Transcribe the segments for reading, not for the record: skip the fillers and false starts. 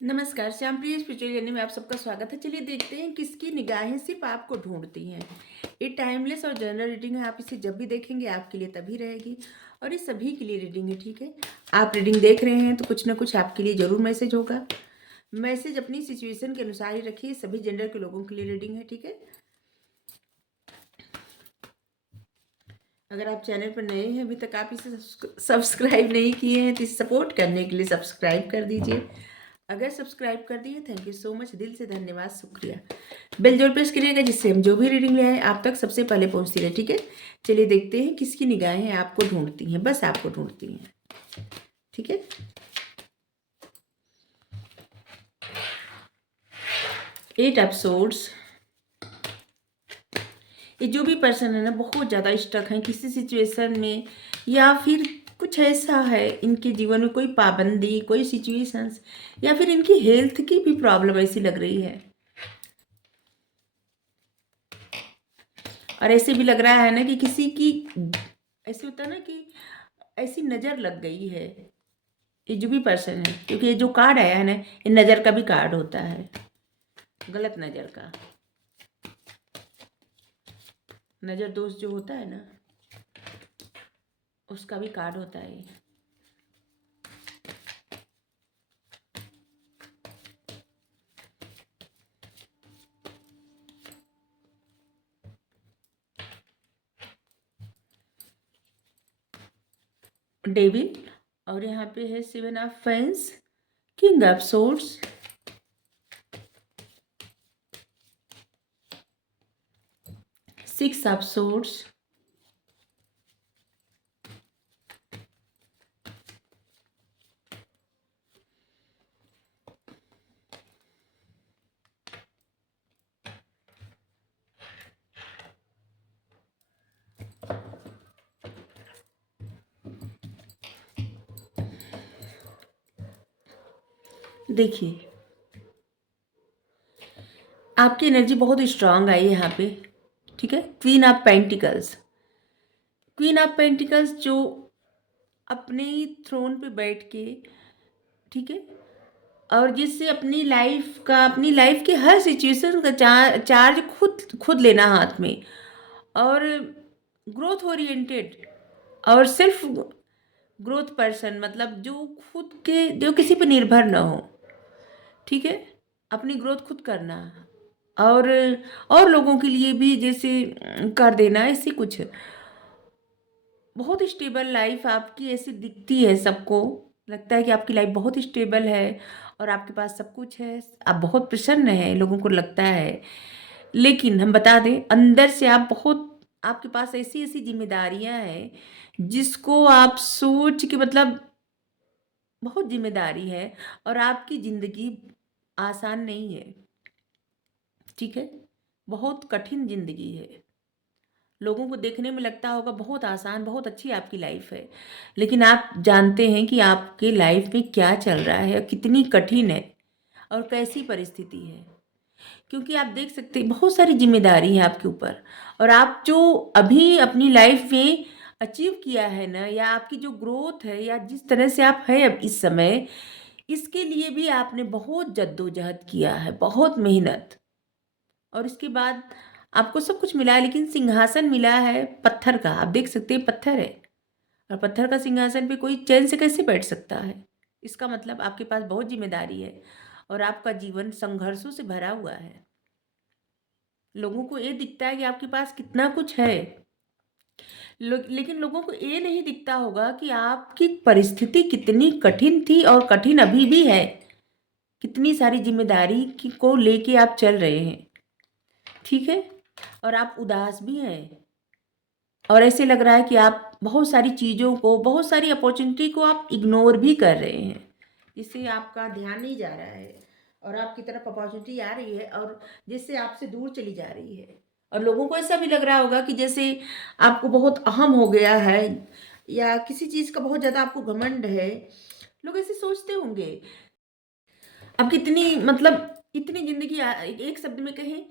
नमस्कार, श्यामप्रिय spiritual journey में आप सबका स्वागत है। चलिए देखते हैं किसकी निगाहें सिर्फ़ आपको ढूँढती हैं। ये टाइमलेस और जनरल रीडिंग है, आप इसे जब भी देखेंगे आपके लिए तभी रहेगी और ये सभी के लिए रीडिंग है, ठीक है? आप रीडिंग देख रहे हैं तो कुछ ना कुछ आपके लिए ज़रूर मैसेज होगा। मैसेज अपनी सिचुएशन के अनुसार ही रखिए, सभी जेंडर के लोगों के लिए रीडिंग है, ठीक है? अगर आप चैनल पर नए हैं, अभी तक आप इसे सब्सक्राइब नहीं किए हैं तो इसे सपोर्ट करने के लिए सब्सक्राइब कर दीजिए। अगर सब्सक्राइब कर दिए, थैंक यू सो मच, दिल से धन्यवाद, शुक्रिया। बेल जरूर प्रेस करिएगा जिससे हम जो भी रीडिंग ले आए आप तक सबसे पहले पहुंचती रहे, ठीक है? चलिए देखते हैं किसकी निगाहें आपको ढूंढती हैं, बस आपको ढूंढती हैं, ठीक है? Eight of swords. ये जो भी पर्सन है ना, बहुत ज़्यादा स्टक है किसी सिचुएशन में, या फिर कुछ ऐसा है इनके जीवन में, कोई पाबंदी, कोई सिचुएशंस, या फिर इनकी हेल्थ की भी प्रॉब्लम ऐसी लग रही है। और ऐसे भी लग रहा है ना कि किसी की, ऐसे होता है ना कि ऐसी नज़र लग गई है। ये जो भी पर्सन है, क्योंकि ये जो कार्ड आया है ना, ये नज़र का भी कार्ड होता है, गलत नज़र का। नज़र दोष जो होता है ना, उसका भी कार्ड होता है। डेविल, और यहाँ पे है seven of fence, king of swords, six of swords, देखिए आपकी एनर्जी बहुत स्ट्रांग आई है यहाँ पे, ठीक है? Queen of pentacles, queen of pentacles जो अपने थ्रोन पे बैठ के, ठीक है, और जिससे अपनी लाइफ के हर सिचुएशन का चार्ज खुद खुद लेना हाथ में, और ग्रोथ ओरिएंटेड और सेल्फ ग्रोथ पर्सन, मतलब जो खुद के, जो किसी पे निर्भर ना हो, ठीक है? अपनी ग्रोथ खुद करना, और लोगों के लिए भी जैसे कर देना, ऐसी कुछ बहुत स्टेबल लाइफ आपकी ऐसी दिखती है। सबको लगता है कि आपकी लाइफ बहुत स्टेबल है और आपके पास सब कुछ है, आप बहुत प्रसन्न हैं, लोगों को लगता है। लेकिन हम बता दें, अंदर से आप बहुत, आपके पास ऐसी ऐसी जिम्मेदारियां हैं जिसको आप सोच के, मतलब बहुत जिम्मेदारी है, और आपकी ज़िंदगी आसान नहीं है, ठीक है? बहुत कठिन ज़िंदगी है। लोगों को देखने में लगता होगा बहुत आसान, बहुत अच्छी आपकी लाइफ है, लेकिन आप जानते हैं कि आपके लाइफ में क्या चल रहा है, कितनी कठिन है और कैसी परिस्थिति है। क्योंकि आप देख सकते हैं बहुत सारी जिम्मेदारी है आपके ऊपर, और आप जो अभी अपनी लाइफ में अचीव किया है ना, या आपकी जो ग्रोथ है, या जिस तरह से आप हैं अब इस समय, इसके लिए भी आपने बहुत जद्दोजहद किया है, बहुत मेहनत, और इसके बाद आपको सब कुछ मिला है, लेकिन सिंहासन मिला है पत्थर का। आप देख सकते हैं पत्थर है, और पत्थर का सिंहासन पे कोई चैन से कैसे बैठ सकता है? इसका मतलब आपके पास बहुत जिम्मेदारी है और आपका जीवन संघर्षों से भरा हुआ है। लोगों को ये दिखता है कि आपके पास कितना कुछ है, लेकिन लोगों को ये नहीं दिखता होगा कि आपकी परिस्थिति कितनी कठिन थी और कठिन अभी भी है। कितनी सारी जिम्मेदारी की को लेके आप चल रहे हैं, ठीक है? और आप उदास भी हैं, और ऐसे लग रहा है कि आप बहुत सारी चीज़ों को, बहुत सारी अपॉर्चुनिटी को आप इग्नोर भी कर रहे हैं, जिससे आपका ध्यान नहीं जा रहा है, और आपकी तरफ अपॉर्चुनिटी आ रही है और जिससे आपसे दूर चली जा रही है। और लोगों को ऐसा भी लग रहा होगा कि जैसे आपको बहुत अहम हो गया है, या किसी चीज़ का बहुत ज़्यादा आपको घमंड है। लोग ऐसे सोचते होंगे। अब कितनी, मतलब इतनी ज़िंदगी, एक शब्द में कहें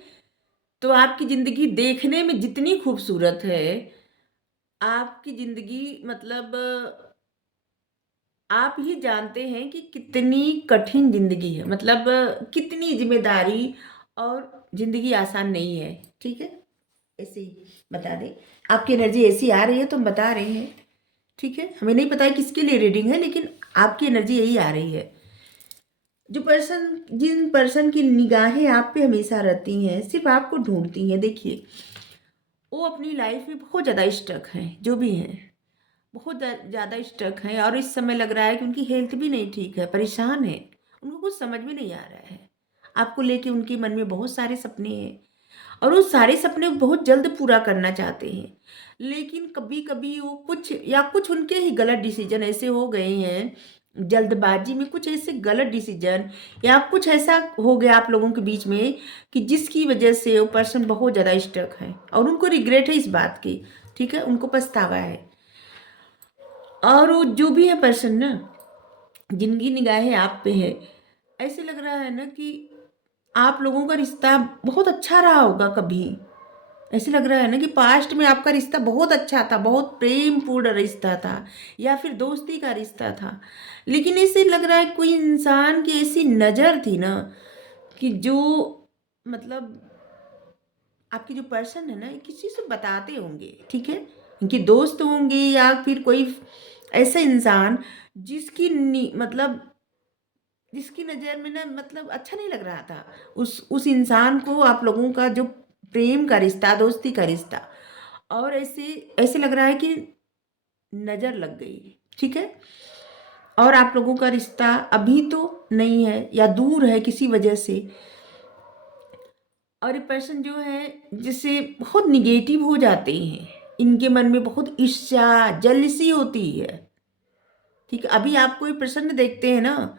तो आपकी ज़िंदगी देखने में जितनी खूबसूरत है, आपकी ज़िंदगी मतलब आप ही जानते हैं कि कितनी कठिन ज़िंदगी है, मतलब कितनी ज़िम्मेदारी और ज़िंदगी आसान नहीं है, ठीक है? ऐसे ही बता दें, आपकी एनर्जी ऐसी आ रही है तो हम बता रहे हैं, ठीक है? हमें नहीं पता है किसके लिए रीडिंग है, लेकिन आपकी एनर्जी यही आ रही है। जिन पर्सन की निगाहें आप पे हमेशा रहती हैं, सिर्फ़ आपको ढूँढती हैं, देखिए, वो अपनी लाइफ़ में बहुत ज़्यादा स्टक हैं, जो भी हैं। बहुत ज़्यादा स्टक हैं और इस समय लग रहा है कि उनकी हेल्थ भी नहीं ठीक है, परेशान हैं। उनको कुछ समझ में नहीं आ रहा है। आपको लेके उनके मन में बहुत सारे सपने हैं और वो सारे सपने बहुत जल्द पूरा करना चाहते हैं। लेकिन कभी-कभी वो कुछ उनके ही गलत डिसीज़न ऐसे हो गए हैं, जल्दबाज़ी में कुछ ऐसे गलत डिसीज़न या कुछ ऐसा हो गया आप लोगों के बीच में कि जिसकी वज़ह से वो पर्सन बहुत ज़्यादा स्टक है और उनको रिग्रेट है इस बात की, ठीक है? उनको पछतावा है। और वो जो भी है पर्सन ना, जिनकी निगाहें आप पे है, ऐसे लग रहा है ना कि आप लोगों का रिश्ता बहुत अच्छा रहा होगा कभी। ऐसे लग रहा है ना कि पास्ट में आपका रिश्ता बहुत अच्छा था, बहुत प्रेमपूर्ण रिश्ता था या फिर दोस्ती का रिश्ता था। लेकिन ऐसे लग रहा है कोई इंसान की ऐसी नज़र थी ना कि जो, मतलब आपके जो पर्सन है ना, किसी से बताते होंगे, ठीक है? इनके दोस्त होंगे या फिर कोई ऐसा इंसान मतलब जिसकी नज़र में ना, मतलब अच्छा नहीं लग रहा था। उस इंसान को आप लोगों का जो प्रेम का रिश्ता, दोस्ती का रिश्ता, और ऐसे ऐसे लग रहा है कि नज़र लग गई, ठीक है? और आप लोगों का रिश्ता अभी तो नहीं है या दूर है किसी वजह से। और ये पर्सन जो है, जिससे बहुत निगेटिव हो जाते हैं, इनके मन में बहुत ईर्ष्या, जेलसी होती है, ठीक है? अभी आप कोई प्रसन्न देखते हैं ना,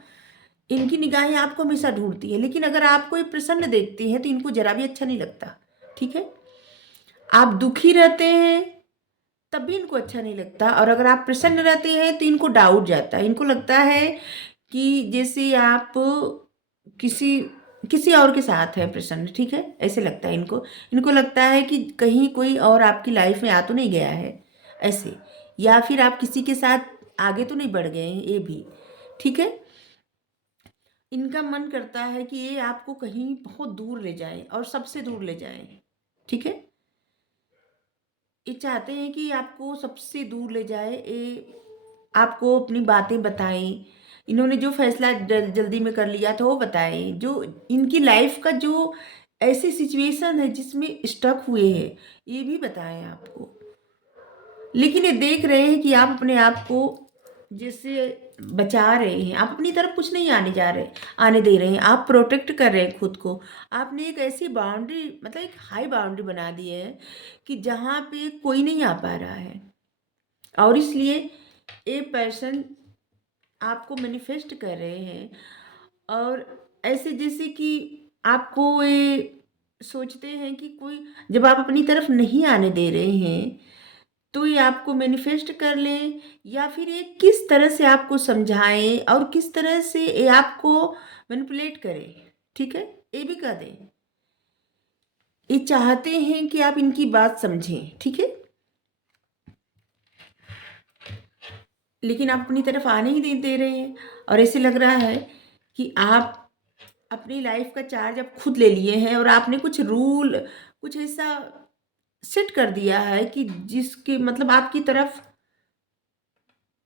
इनकी निगाहें आपको हमेशा ढूंढती है, लेकिन अगर आप कोई प्रसन्न देखते हैं तो इनको जरा भी अच्छा नहीं लगता, ठीक है? आप दुखी रहते हैं तब भी इनको अच्छा नहीं लगता, और अगर आप प्रसन्न रहते हैं तो इनको डाउट जाता है। इनको लगता है कि जैसे आप किसी किसी और के साथ है प्रसन्न, ठीक है? ऐसे लगता है इनको। इनको लगता है कि कहीं कोई और आपकी लाइफ में आ तो नहीं गया है, ऐसे, या फिर आप किसी के साथ आगे तो नहीं बढ़ गए हैं, ये भी, ठीक है? इनका मन करता है कि ये आपको कहीं बहुत दूर ले जाएँ और सबसे दूर ले जाएँ, ठीक है? ये चाहते हैं कि आपको सबसे दूर ले जाए, ये आपको अपनी बातें बताएँ। इन्होंने जो फ़ैसला जल्दी में कर लिया था वो बताएँ। जो इनकी लाइफ़ का जो ऐसी सिचुएशन है जिसमें स्टक हुए हैं, ये भी बताएँ आपको। लेकिन ये देख रहे हैं कि आप अपने आप को जैसे बचा रहे हैं, आप अपनी तरफ कुछ नहीं आने दे रहे हैं, आप प्रोटेक्ट कर रहे हैं खुद को। आपने एक ऐसी बाउंड्री, मतलब एक हाई बाउंड्री बना दी है कि जहाँ पे कोई नहीं आ पा रहा है, और इसलिए ये पर्सन आपको मैनिफेस्ट कर रहे हैं, और ऐसे जैसे कि आपको ये सोचते हैं कि कोई, जब आप अपनी तरफ नहीं आने दे रहे हैं तो ये आपको मैनिफेस्ट कर लें, या फिर ये किस तरह से आपको समझाएं और किस तरह से ये आपको मैनिपुलेट करें, ठीक है? ये भी कह दें, ये चाहते हैं कि आप इनकी बात समझें, ठीक है? लेकिन आप अपनी तरफ आने ही नहीं दे रहे हैं, और ऐसे लग रहा है कि आप अपनी लाइफ का चार्ज अब खुद ले लिए हैं, और आपने कुछ रूल, कुछ ऐसा सेट कर दिया है कि जिसके मतलब आपकी तरफ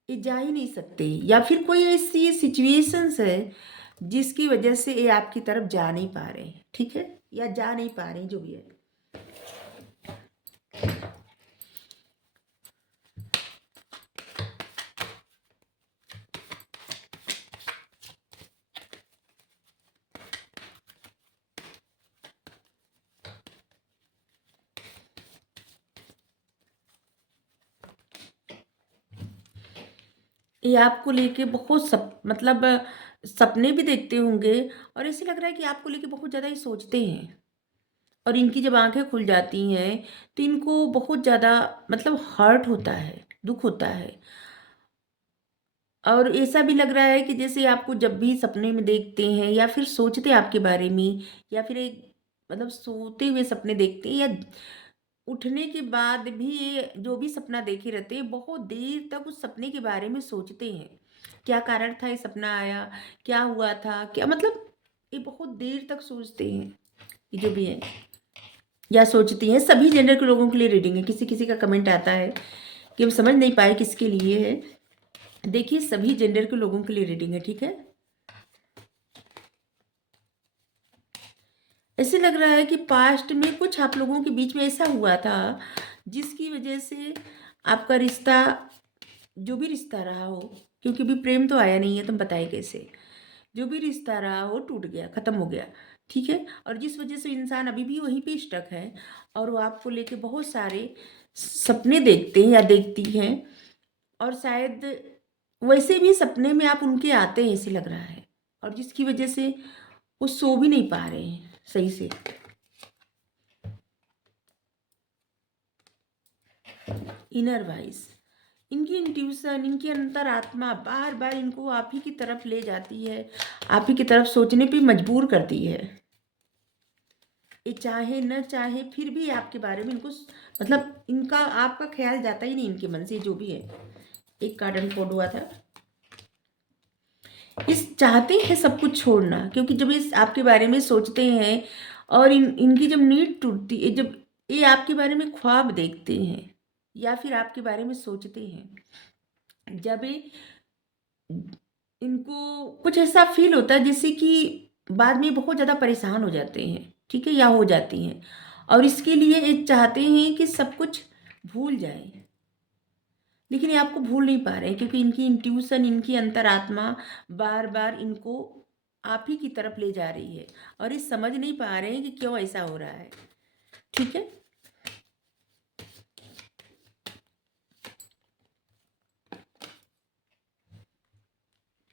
ये जा ही नहीं सकते, या फिर कोई ऐसी सिचुएशंस है जिसकी वजह से ये आपकी तरफ जा नहीं पा रहे हैं, ठीक है? या जा नहीं पा रही, जो भी है। ये आपको लेके बहुत मतलब सपने भी देखते होंगे, और ऐसे लग रहा है कि आपको लेके बहुत ज़्यादा ही सोचते हैं, और इनकी जब आंखें खुल जाती हैं तो इनको बहुत ज़्यादा, मतलब हर्ट होता है, दुख होता है, और ऐसा भी लग रहा है कि जैसे आपको जब भी सपने में देखते हैं या फिर सोचते हैं आपके बारे में, या फिर एक, मतलब सोते हुए सपने देखते हैं, या उठने के बाद भी ये जो भी सपना देखे रहते हैं, बहुत देर तक उस सपने के बारे में सोचते हैं। क्या कारण था ये सपना आया, क्या हुआ था, क्या मतलब ये बहुत देर तक सोचते हैं, ये जो भी है या सोचती हैं। सभी जेंडर के लोगों के लिए रीडिंग है। किसी किसी का कमेंट आता है कि हम समझ नहीं पाए किसके लिए है। देखिए सभी जेंडर के लोगों के लिए रीडिंग है, ठीक है। ऐसे लग रहा है कि पास्ट में कुछ आप लोगों के बीच में ऐसा हुआ था जिसकी वजह से आपका रिश्ता, जो भी रिश्ता रहा हो, क्योंकि अभी प्रेम तो आया नहीं है, तुम बताए कैसे, जो भी रिश्ता रहा हो टूट गया, ख़त्म हो गया, ठीक है। और जिस वजह से इंसान अभी भी वहीं पे स्टक है और वो आपको लेके बहुत सारे सपने देखते हैं या देखती हैं, और शायद वैसे भी सपने में आप उनके आते हैं ऐसे लग रहा है, और जिसकी वजह से वो सो भी नहीं पा रहे हैं सही से। इनर वॉइस, इनकी इंट्यूशन, इनकी अंतरात्मा बार बार इनको आप ही की तरफ ले जाती है, आप ही की तरफ सोचने पे मजबूर करती है। ये चाहे न चाहे फिर भी आपके बारे में इनको मतलब इनका आपका ख्याल जाता ही नहीं इनके मन से, जो भी है। एक कार्ड अनफोल्ड हुआ था, इस चाहते हैं सब कुछ छोड़ना, क्योंकि जब इस आपके बारे में सोचते हैं और इनकी जब नीड टूटती है, जब ये आपके बारे में ख्वाब देखते हैं या फिर आपके बारे में सोचते हैं, जब ये इनको कुछ ऐसा फील होता है जैसे कि बाद में बहुत ज़्यादा परेशान हो जाते हैं, ठीक है, या हो जाती हैं, और इसके लिए ये चाहते हैं कि सब कुछ भूल जाए, लेकिन ये आपको भूल नहीं पा रहे हैं क्योंकि इनकी इंट्यूशन, इनकी अंतरात्मा बार बार इनको आप ही की तरफ ले जा रही है, और ये समझ नहीं पा रहे हैं कि क्यों ऐसा हो रहा है, ठीक है।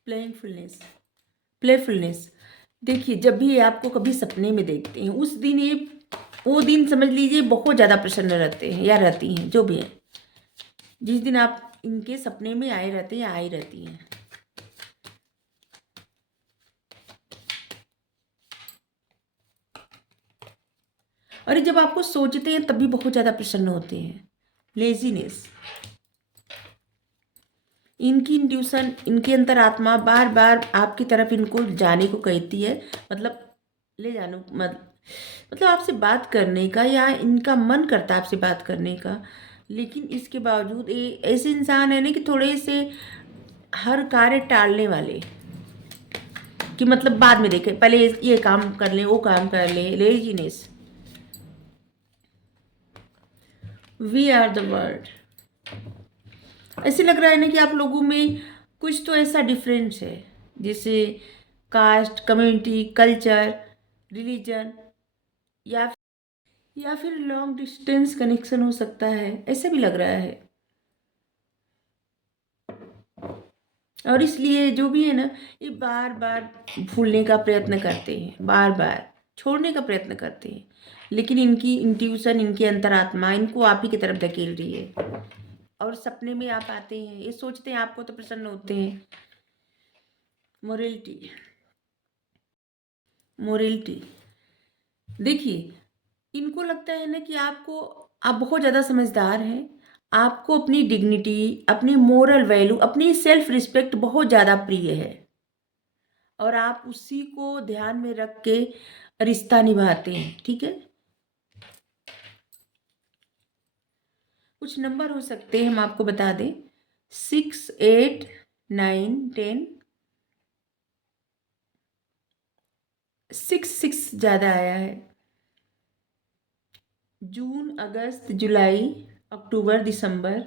प्लेइंगफुलनेस, प्लेफुलनेस, देखिए जब भी ये आपको कभी सपने में देखते हैं उस दिन ये, वो दिन समझ लीजिए बहुत ज़्यादा प्रसन्न रहते हैं या रहती हैं, जो भी है, जिस दिन आप इनके सपने में आए रहते हैं या आई रहती हैं। और ये जब आपको सोचते हैं तब भी बहुत ज़्यादा प्रसन्न होते हैं। लेजीनेस, इनकी इंट्यूशन, इनकी अंतरात्मा बार बार आपकी तरफ इनको जाने को कहती है, मतलब ले जाने मतलब आपसे बात करने का, या इनका मन करता है आपसे बात करने का, लेकिन इसके बावजूद ये ऐसे इंसान है ना कि थोड़े से हर कार्य टालने वाले, कि मतलब बाद में देखें, पहले ये काम कर लें, वो काम कर लें। Laziness, we are the word, ऐसे लग रहा है ना कि आप लोगों में कुछ तो ऐसा डिफरेंस है, जैसे कास्ट, कम्युनिटी, कल्चर, रिलीजन, या फिर लॉन्ग डिस्टेंस कनेक्शन हो सकता है, ऐसा भी लग रहा है। और इसलिए जो भी है ना, ये बार बार भूलने का प्रयत्न करते हैं, बार बार छोड़ने का प्रयत्न करते हैं, लेकिन इनकी इंट्यूशन, इनकी अंतरात्मा इनको आप ही की तरफ धकेल रही है, और सपने में आप आते हैं, ये सोचते हैं आपको तो प्रसन्न होते हैं। मोरलिटी, मोरलिटी, देखिए इनको लगता है ना कि आप बहुत ज़्यादा समझदार हैं, आपको अपनी डिग्निटी, अपनी मोरल वैल्यू, अपनी सेल्फ रिस्पेक्ट बहुत ज़्यादा प्रिय है, और आप उसी को ध्यान में रख के रिश्ता निभाते हैं, ठीक है। कुछ नंबर हो सकते हैं, हम आपको बता दें, 6, 8, 9, 10, 6 ज़्यादा आया है। जून, अगस्त, जुलाई, अक्टूबर, दिसंबर,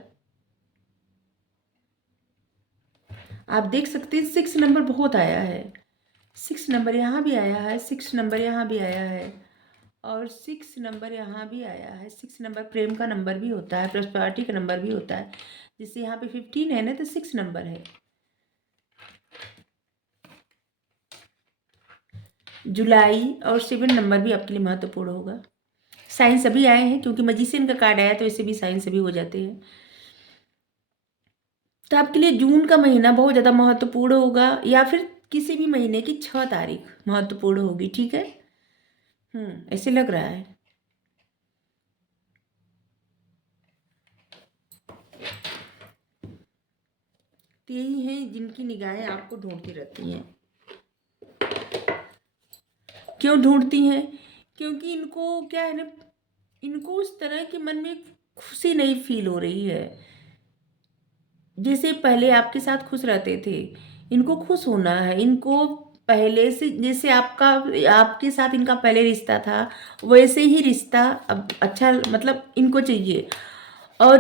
आप देख सकते हैं 6 नंबर बहुत आया है। 6 नंबर यहाँ भी आया है, 6 नंबर यहाँ भी आया है, और 6 नंबर यहाँ भी आया है। 6 नंबर प्रेम का नंबर भी होता है, प्रॉस्पेरिटी का नंबर भी होता है, जिससे यहाँ पे 15 है ना, तो 6 नंबर है। जुलाई और 7 नंबर भी आपके लिए महत्वपूर्ण होगा। साइन सभी आए हैं, क्योंकि मैजिशियन का कार्ड आया तो ऐसे भी साइन सभी हो जाते हैं। तो आपके लिए जून का महीना बहुत ज़्यादा महत्वपूर्ण होगा, या फिर किसी भी महीने की 6 तारीख महत्वपूर्ण होगी, ठीक है। ऐसे लग रहा है। व्यक्ति ही हैं जिनकी निगाहें आपको ढूंढती रहती हैं। क्यों ढूंढती हैं? क्योंकि इनको क्या है ना, इनको उस तरह के मन में खुशी नहीं फील हो रही है जैसे पहले आपके साथ खुश रहते थे। इनको खुश होना है, इनको पहले से जैसे आपका आपके साथ इनका पहले रिश्ता था वैसे ही रिश्ता अब अच्छा मतलब इनको चाहिए। और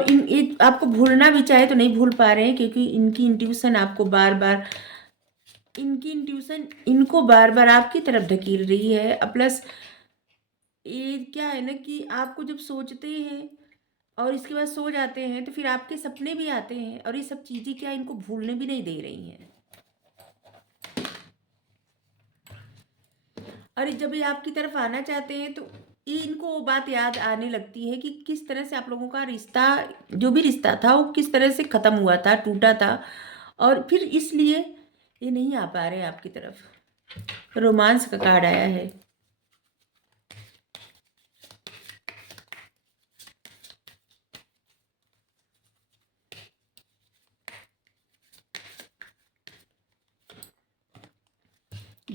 आपको भूलना भी चाहे तो नहीं भूल पा रहे हैं क्योंकि इनकी इंट्यूशन इनको बार बार आपकी तरफ ढकेल रही है। प्लस ये क्या है ना कि आपको जब सोचते हैं और इसके बाद सो जाते हैं तो फिर आपके सपने भी आते हैं और ये सब चीज़ें क्या इनको भूलने भी नहीं दे रही हैं। और जब ये आपकी तरफ आना चाहते हैं तो ये इनको वो बात याद आने लगती है कि किस तरह से आप लोगों का रिश्ता, जो भी रिश्ता था वो किस तरह से ख़त्म हुआ था, टूटा था, और फिर इसलिए ये नहीं आ पा रहे आपकी तरफ। रोमांस का कार्ड आया है।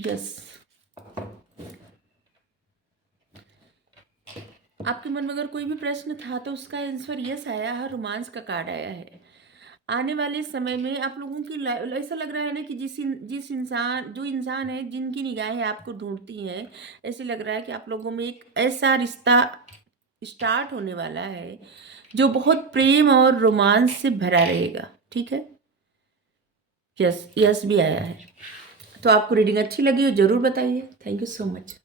यस, आपके मन में अगर कोई भी प्रश्न था तो उसका आंसर यस आया है, रोमांस का कार्ड आया है। आने वाले समय में आप लोगों की ऐसा लग रहा है ना कि जिस इंसान जो इंसान है जिनकी निगाहें आपको ढूंढती हैं, ऐसे लग रहा है कि आप लोगों में एक ऐसा रिश्ता स्टार्ट होने वाला है जो बहुत प्रेम और रोमांस से भरा रहेगा। ठीक है, यस यस भी आया है। तो आपको रीडिंग अच्छी लगी हो जरूर बताइए। Thank you so much.